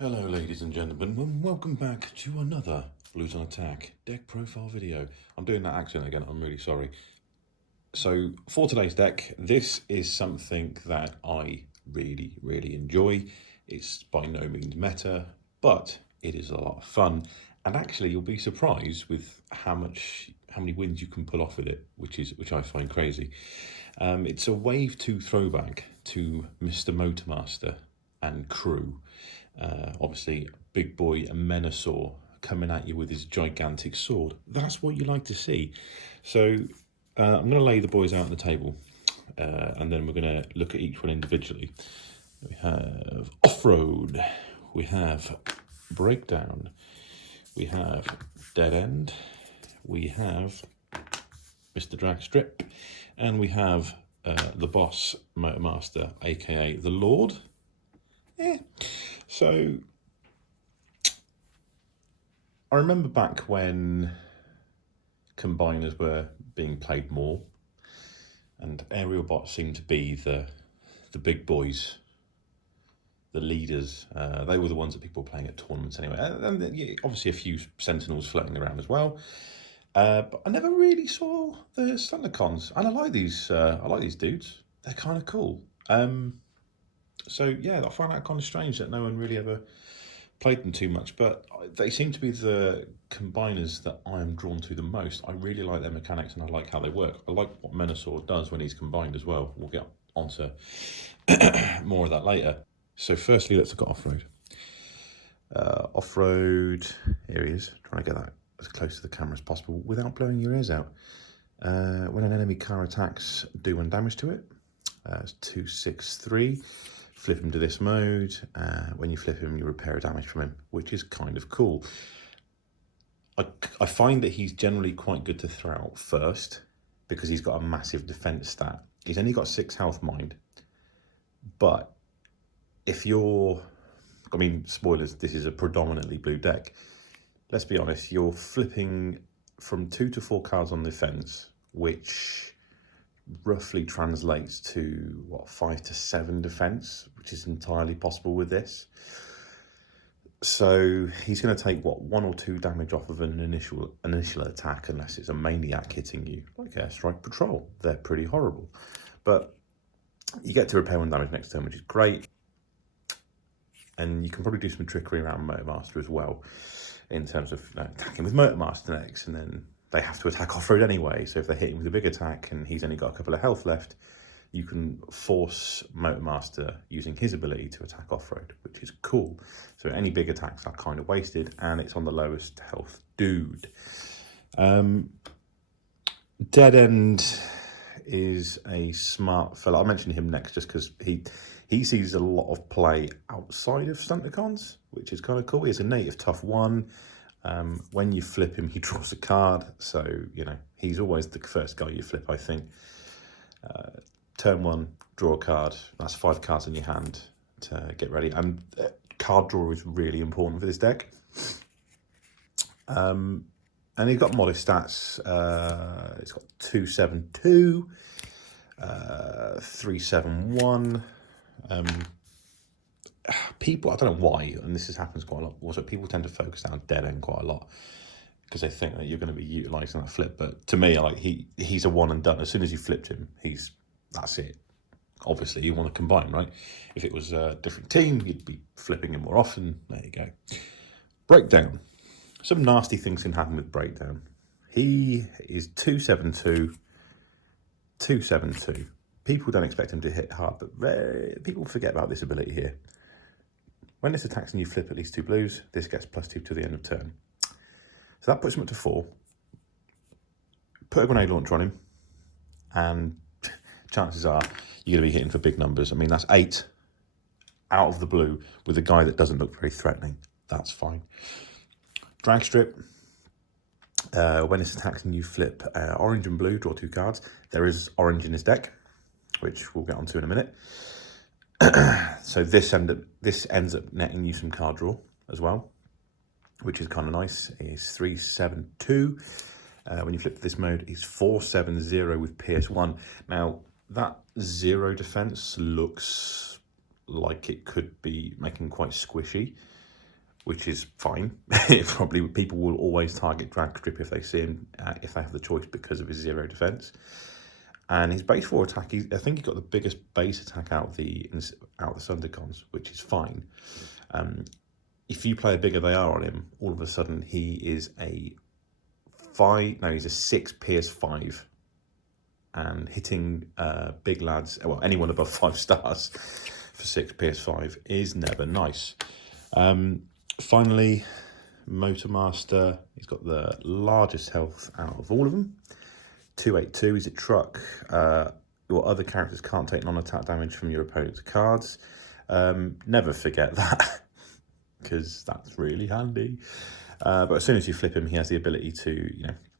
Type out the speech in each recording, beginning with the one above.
Hello ladies and gentlemen, and welcome back to another Blues on Attack deck profile video. I'm doing that accent again, I'm really sorry. So for today's deck, this is something that I really enjoy. It's by no means meta, but it is a lot of fun. And actually you'll be surprised with how many wins you can pull off with it, which I find crazy. It's a Wave 2 throwback to Mr. Motormaster and crew. Obviously, big boy Menasor coming at you with his gigantic sword. That's what you like to see. So I'm going to lay the boys out on the table, and then we're going to look at each one individually. We have Off-Road, we have Breakdown, we have Dead End, we have Mr. Dragstrip, and we have the boss Motormaster, aka the Lord. So I remember back when combiners were being played more, and aerial bots seemed to be the big boys, the leaders. They were the ones that people were playing at tournaments anyway, and obviously a few sentinels floating around as well. But I never really saw the Stunticons, and I like these. I like these dudes. They're kind of cool. So yeah, I find that kind of strange that no one really ever played them too much, but they seem to be the combiners that I am drawn to the most. I really like their mechanics and I like how they work. I like what Menasor does when he's combined as well. We'll get onto more of that later. So firstly, let's look at Off-Road. Off-Road, here he is, trying to get that as close to the camera as possible without blowing your ears out. When an enemy car attacks, do 1 damage to it. It's 263. Flip him to this mode. When you flip him, you repair damage from him, which is kind of cool. I find that he's generally quite good to throw out first because he's got a massive defense stat. He's only got 6 health mind, but if you're, I mean, spoilers, this is a predominantly blue deck. Let's be honest, you're flipping from 2 to 4 cards on defense, which roughly translates to what, 5 to 7 defense, which is entirely possible with this. So he's going to take what, 1 or 2 damage off of an initial attack, unless it's a maniac hitting you, like Airstrike Patrol. They're pretty horrible, but you get to repair 1 damage next turn, which is great. And you can probably do some trickery around Motormaster as well, in terms of attacking with Motormaster next, and then they have to attack Off-Road anyway. So if they hit him with a big attack and he's only got a couple of health left, you can force Motormaster using his ability to attack Off-Road, which is cool. So any big attacks are kind of wasted, and it's on the lowest health dude. Dead End is a smart fella. I'll mention him next just because he sees a lot of play outside of Stunticons, which is kind of cool. He's a native tough 1. When you flip him, he draws a card. So, you know, he's always the first guy you flip, I think. Turn 1, draw a card. That's 5 cards in your hand to get ready. And card draw is really important for this deck. And he's got modest stats. It's got 272, 371. People, I don't know why, and this happens quite a lot, also people tend to focus down Dead End quite a lot because they think that you're going to be utilising that flip. But to me, like he's a one and done. As soon as you flipped him, that's it. Obviously, you want to combine, right? If it was a different team, you'd be flipping him more often. There you go. Breakdown. Some nasty things can happen with Breakdown. He is 272, 272. People don't expect him to hit hard, but people forget about this ability here. When this attacks and you flip at least 2 blues, this gets +2 to the end of turn. So that puts him up to 4. Put a grenade launcher on him, and chances are you're going to be hitting for big numbers. I mean, that's 8 out of the blue with a guy that doesn't look very threatening. That's fine. Drag strip. When this attacks and you flip orange and blue, draw 2 cards. There is orange in his deck, which we'll get onto in a minute. So this ends up netting you some card draw as well, which is kind of nice. It's 372. When you flip to this mode, it's 470 with PS1. Now that 0 defense looks like it could be making quite squishy. which is fine. Probably people will always target Drag Strip if they see him, if they have the choice, because of his 0 defense. And his base 4 attack, I think he got the biggest base attack out of the Stunticons, which is fine. If you play a bigger they are on him, all of a sudden he is he's a 6 PS5, and hitting big lads, well, anyone above 5 stars for 6 PS5 is never nice. Finally, Motormaster, he's got the largest health out of all of them. 282, he's a truck. Your other characters can't take non-attack damage from your opponent's cards. Never forget that, because that's really handy. But as soon as you flip him, he has the ability to,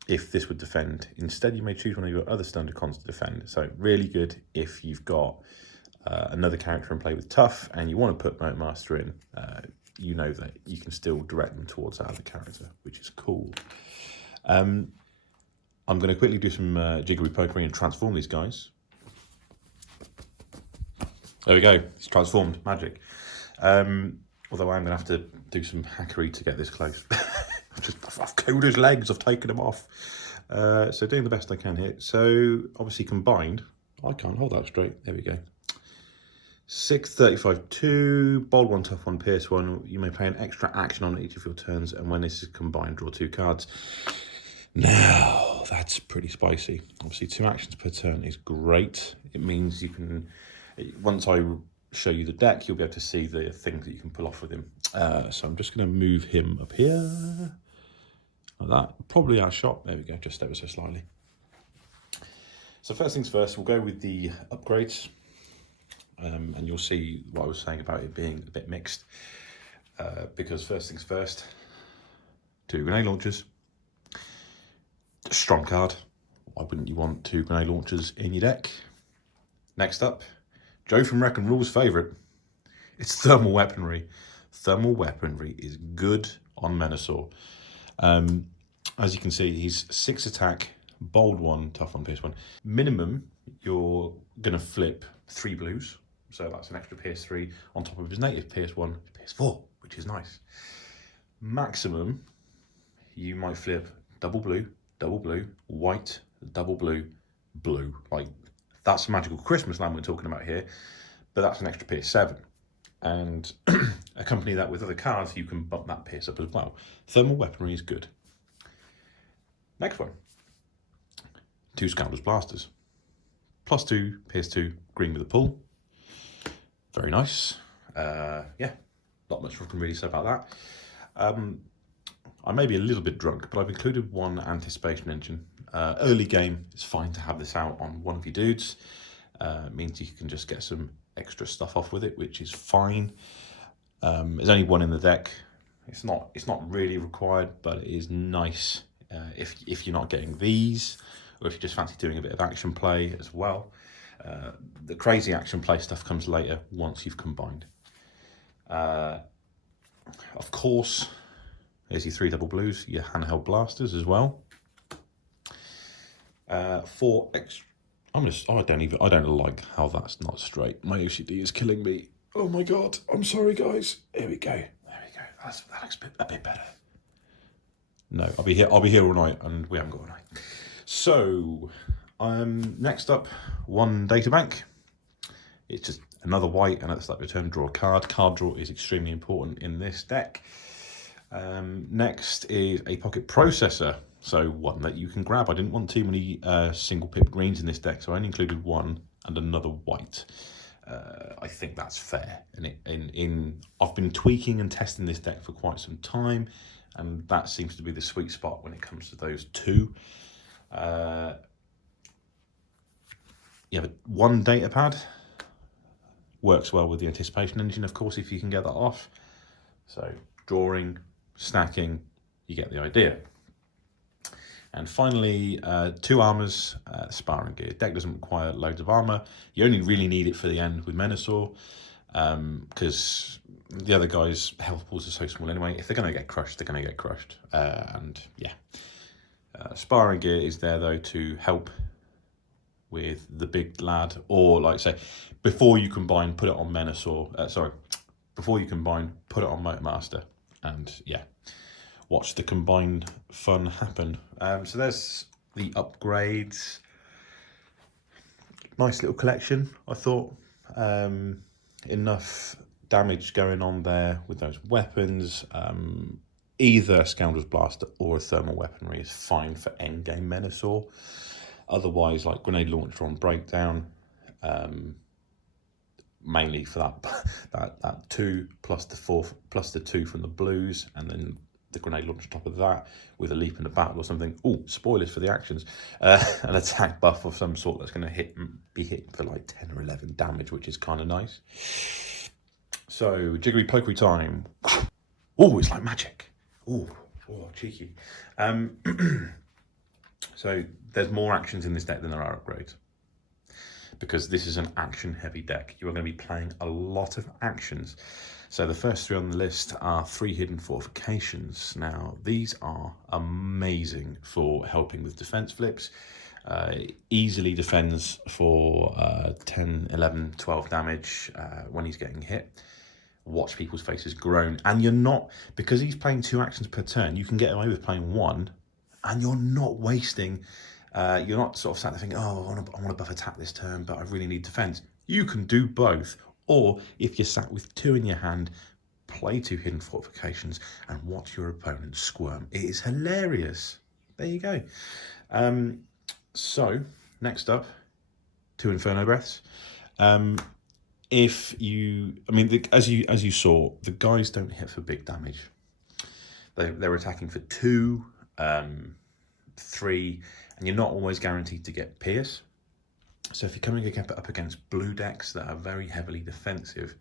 if this would defend, instead you may choose one of your other Stunticons to defend. So really good if you've got another character in play with tough and you want to put Motormaster in, you know that you can still direct them towards that other character, which is cool. I'm going to quickly do some jiggery pokery and transform these guys. There we go, it's transformed, magic. Although I'm going to have to do some hackery to get this close. I've killed his legs, I've taken them off. So doing the best I can here. So obviously combined, I can't hold that straight, there we go. 6, 35, 2, bold 1, tough 1, pierce 1. You may play an extra action on each of your turns, and when this is combined, draw 2 cards. Now, that's pretty spicy. Obviously, 2 actions per turn is great. It means you can, once I show you the deck, you'll be able to see the things that you can pull off with him. So I'm just going to move him up here, like that. Probably out of shot. There we go, just ever so slightly. So first things first, we'll go with the upgrades. And you'll see what I was saying about it being a bit mixed. Because first things first, 2 grenade launchers. Strong card. Why wouldn't you want 2 grenade launchers in your deck? Next up, Joe from Wreck and Rule's favourite. It's thermal weaponry. Thermal weaponry is good on Menasor. As you can see, he's 6 attack, bold 1, tough 1, pierce 1. Minimum, you're going to flip 3 blues. So that's an extra pierce 3 on top of his native pierce 1, pierce 4, which is nice. Maximum, you might flip double blue, white, double blue, blue. Like, that's Magical Christmas Land we're talking about here, but that's an extra pierce 7. And accompany that with other cards, you can bump that pierce up as well. Thermal weaponry is good. Next one, 2 Scoundrels Blasters. +2, pierce 2, green with a pull. Very nice. Yeah, not much we can really say about that. I may be a little bit drunk, but I've included 1 anticipation engine. Early game, it's fine to have this out on one of your dudes. It means you can just get some extra stuff off with it, which is fine. There's only 1 in the deck. It's not really required, but it is nice if you're not getting these, or if you just fancy doing a bit of action play as well. The crazy action play stuff comes later once you've combined. Of course, there's your 3 double blues, your handheld blasters as well. 4 extra. I don't like how that's not straight. My OCD is killing me. Oh my god! I'm sorry, guys. Here we go. There we go. That looks a bit better. No, I'll be here all night, and we haven't got a night. So, next up, 1 data bank. It's just another white, and at the start of your turn, draw a card. Card draw is extremely important in this deck. Next is a pocket processor, so 1 that you can grab. I didn't want too many single pip greens in this deck, so I only included 1 and another white. I think that's fair. And I've been tweaking and testing this deck for quite some time, and that seems to be the sweet spot when it comes to those 2. Yeah, but 1 data pad works well with the anticipation engine, of course, if you can get that off. So drawing, stacking, you get the idea. And finally, 2 armors, sparring gear. Deck doesn't require loads of armor. You only really need it for the end with Menasor, because the other guys' health pools are so small anyway. If they're going to get crushed, they're going to get crushed. And yeah, sparring gear is there though to help with the big lad, or like say, before you combine, put it on Menasor. Before you combine, put it on Motormaster. and yeah, watch the combined fun happen. So there's the upgrades. Nice little collection, I thought. Enough damage going on there with those weapons. Either Scoundrel's Blaster or a thermal weaponry is fine for endgame Menasor. Otherwise, like grenade launcher on breakdown, mainly for that 2 plus the 4 plus the 2 from the blues, and then the grenade launcher on top of that with a leap in the battle or something. Oh, spoilers for the actions. An attack buff of some sort that's going to be hit for like 10 or 11 damage, which is kind of nice. So jiggery pokery time. Oh, it's like magic. Oh, cheeky. So there's more actions in this deck than there are upgrades, because this is an action heavy deck. You are going to be playing a lot of actions. So the first 3 on the list are 3 hidden fortifications. Now these are amazing for helping with defense flips. Easily defends for 10, 11, 12 damage when he's getting hit. Watch people's faces groan, and you're not, because he's playing 2 actions per turn, you can get away with playing 1, and you're not wasting. You're not sort of sat there thinking, oh, I want to buff attack this turn, but I really need defense. You can do both. Or if you're sat with 2 in your hand, play 2 hidden fortifications and watch your opponent squirm. It is hilarious. There you go. So next up, 2 Inferno Breaths. As you saw, the guys don't hit for big damage. They're attacking for 2, 3, and you're not always guaranteed to get Pierce. So if you're coming up against blue decks that are very heavily defensive,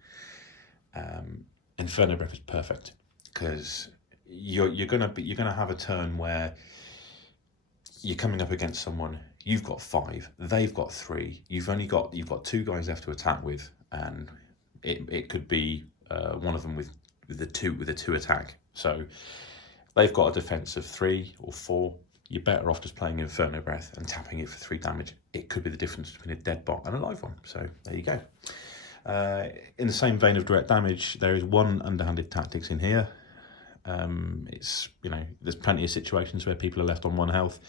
Inferno Breath is perfect, because you're gonna have a turn where you're coming up against someone. You've got 5, they've got 3. You've got 2 guys left to attack with, and it could be one of them with a 2 attack. So they've got a defense of 3 or 4. You're better off just playing Inferno Breath and tapping it for 3 damage. It could be the difference between a dead bot and a live one. So there you go. In the same vein of direct damage, there is 1 underhanded tactics in here. It's, there's plenty of situations where people are left on 1 health.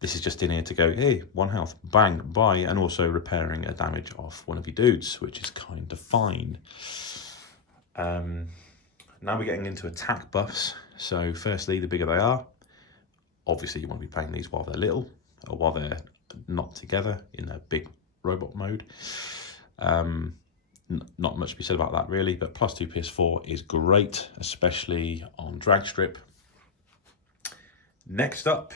This is just in here to go, hey, 1 health, bang, bye, and also repairing a damage off one of your dudes, which is kind of fine. Now we're getting into attack buffs. So firstly, the bigger they are, obviously you want to be playing these while they're little, or while they're not together in their big robot mode. Not much to be said about that really, but +2 PS4 is great, especially on drag strip. Next up,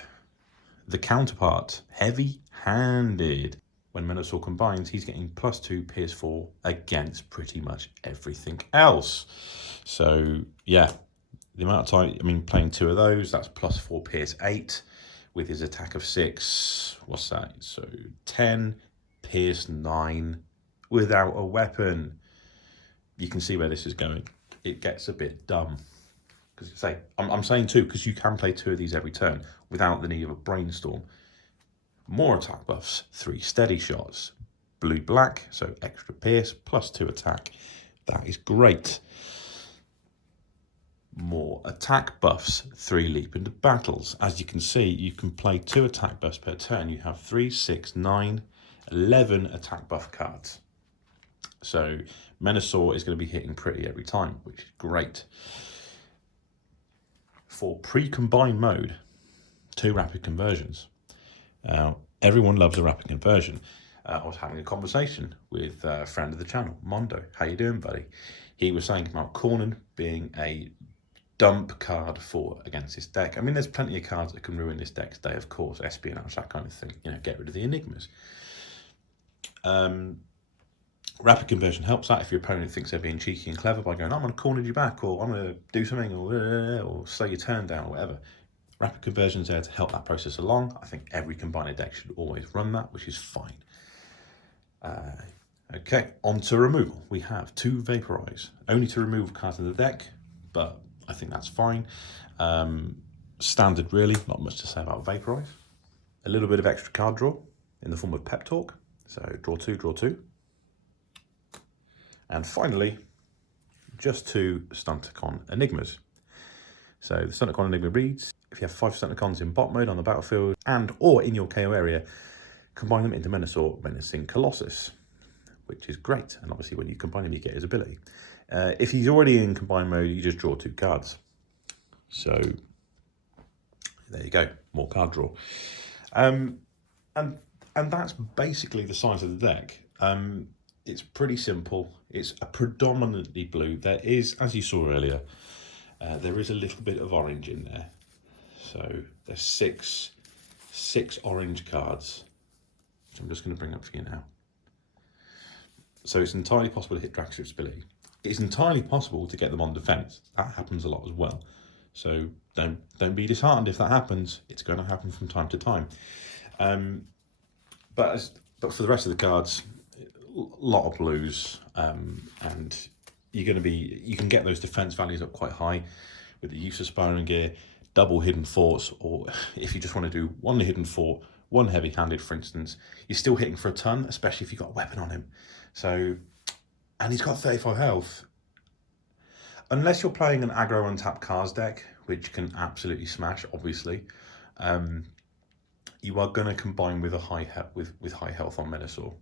the counterpart, heavy-handed. When Menasor combines, he's getting +2 PS4 against pretty much everything else. So yeah, the amount of time, playing 2 of those, that's +4 PS8 with his attack of 6. What's that? So 10 PS9 without a weapon. You can see where this is going. It gets a bit dumb. Because I'm saying 2 because you can play 2 of these every turn without the need of a brainstorm. More attack buffs, 3 steady shots, blue-black, so extra pierce, +2 attack. That is great. More attack buffs, 3 leap into battles. As you can see, you can play 2 attack buffs per turn. You have 3, 6, 9, 11 attack buff cards. So Menasor is going to be hitting pretty every time, which is great. For pre-combined mode, 2 rapid conversions. Everyone loves a rapid conversion. I was having a conversation with a friend of the channel, Mondo. How you doing, buddy? He was saying about Cornyn being a dump card against this deck. There's plenty of cards that can ruin this deck's day, of course, espionage, that kind of thing. Get rid of the enigmas. Rapid conversion helps that if your opponent thinks they're being cheeky and clever by going, I'm going to corner you back, or I'm going to do something, or slow your turn down, or whatever. Rapid conversion's there to help that process along. I think every combiner deck should always run that, which is fine. Okay, on to removal. We have 2 Vaporize. Only to remove cards in the deck, but I think that's fine. Standard, really. Not much to say about Vaporize. A little bit of extra card draw in the form of Pep Talk. So draw 2, draw 2. And finally, just 2 Stunticon Enigmas. So the Stunticon Enigma reads, if you have 5 Stunticons in bot mode on the battlefield and or in your KO area, combine them into Menasor, Menacing Colossus, which is great. And obviously when you combine him, you get his ability. If he's already in combine mode, you just draw 2 cards. So there you go, more card draw. And that's basically the size of the deck. It's pretty simple. It's a predominantly blue. There is, as you saw earlier, there is a little bit of orange in there. So there's six orange cards, which I'm just going to bring up for you now. So it's entirely possible to hit Drax's ability. It's entirely possible to get them on defense. That happens a lot as well. So don't be disheartened if that happens. It's going to happen from time to time. But for the rest of the cards, a lot of blues, and you can get those defense values up quite high with the use of Spiraling Gear, double hidden forts, or if you just want to do 1 hidden fort, 1 heavy-handed, for instance, you're still hitting for a ton, especially if you've got a weapon on him. So, and he's got 35 health. Unless you're playing an aggro untapped cards deck, which can absolutely smash, obviously, you are going to combine with a high health on Menasor.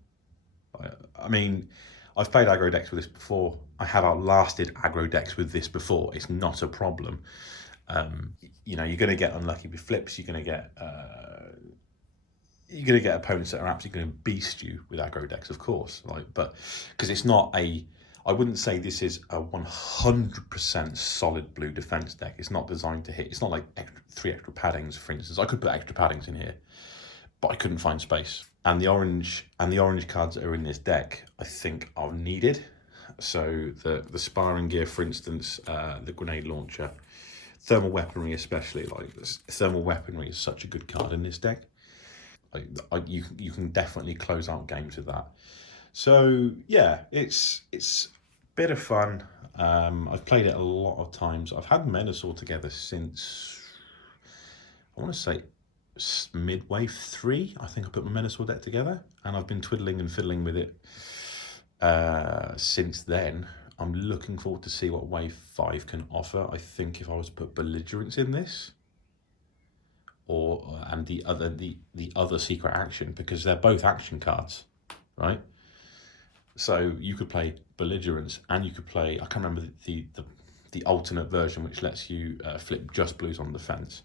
I mean, I've played aggro decks with this before. I have outlasted aggro decks with this before. It's not a problem. You know, you're going to get unlucky with flips. You're going to get opponents that are absolutely going to beast you with aggro decks, of course. But because it's not I wouldn't say this is a 100% solid blue defense deck. It's not designed to hit. It's not like 3 extra paddings, for instance. I could put extra paddings in here, but I couldn't find space. And the orange cards that are in this deck, I think, are needed. So the Spiraling Gear, for instance, the grenade launcher, thermal weaponry especially. Like thermal weaponry is such a good card in this deck. You can definitely close out games with that. So yeah, it's a bit of fun. I've played it a lot of times. I've had Menasor together since, I want to say, mid-wave 3. I think I put my Menasor deck together, and I've been twiddling and fiddling with it since then. I'm looking forward to see what wave 5 can offer. I think if I was to put Belligerence in this, and the other secret action, because they're both action cards, right? So you could play Belligerence, and you could play, I can't remember the alternate version, which lets you flip just blues on defense.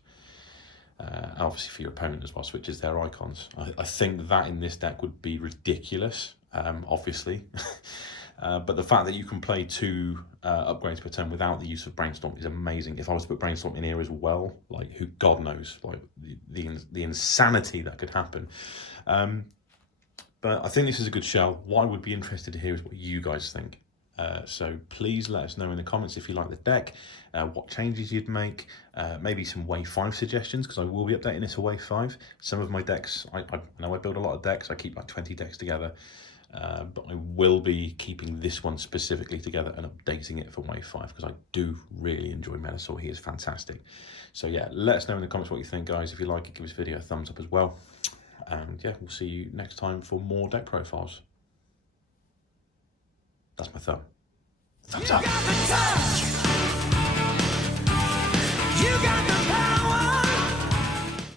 Obviously for your opponent as well, switches their icons. I think that in this deck would be ridiculous, obviously. But the fact that you can play 2 upgrades per turn without the use of Brainstorm is amazing. If I was to put Brainstorm in here as well, like, who God knows, like the insanity that could happen. But I think this is a good shell. What I would be interested to hear is what you guys think. So please let us know in the comments if you like the deck, what changes you'd make, maybe some wave 5 suggestions, because I will be updating this for wave 5. Some of my decks, I know I build a lot of decks. I keep like 20 decks together, but I will be keeping this one specifically together and updating it for wave 5, because I do really enjoy Menasor. He is fantastic. So yeah, let us know in the comments what you think, guys. If you like it, give this video a thumbs up as well. And yeah, we'll see you next time for more deck profiles. That's my thumb. Thumbs up. You got the touch. You got the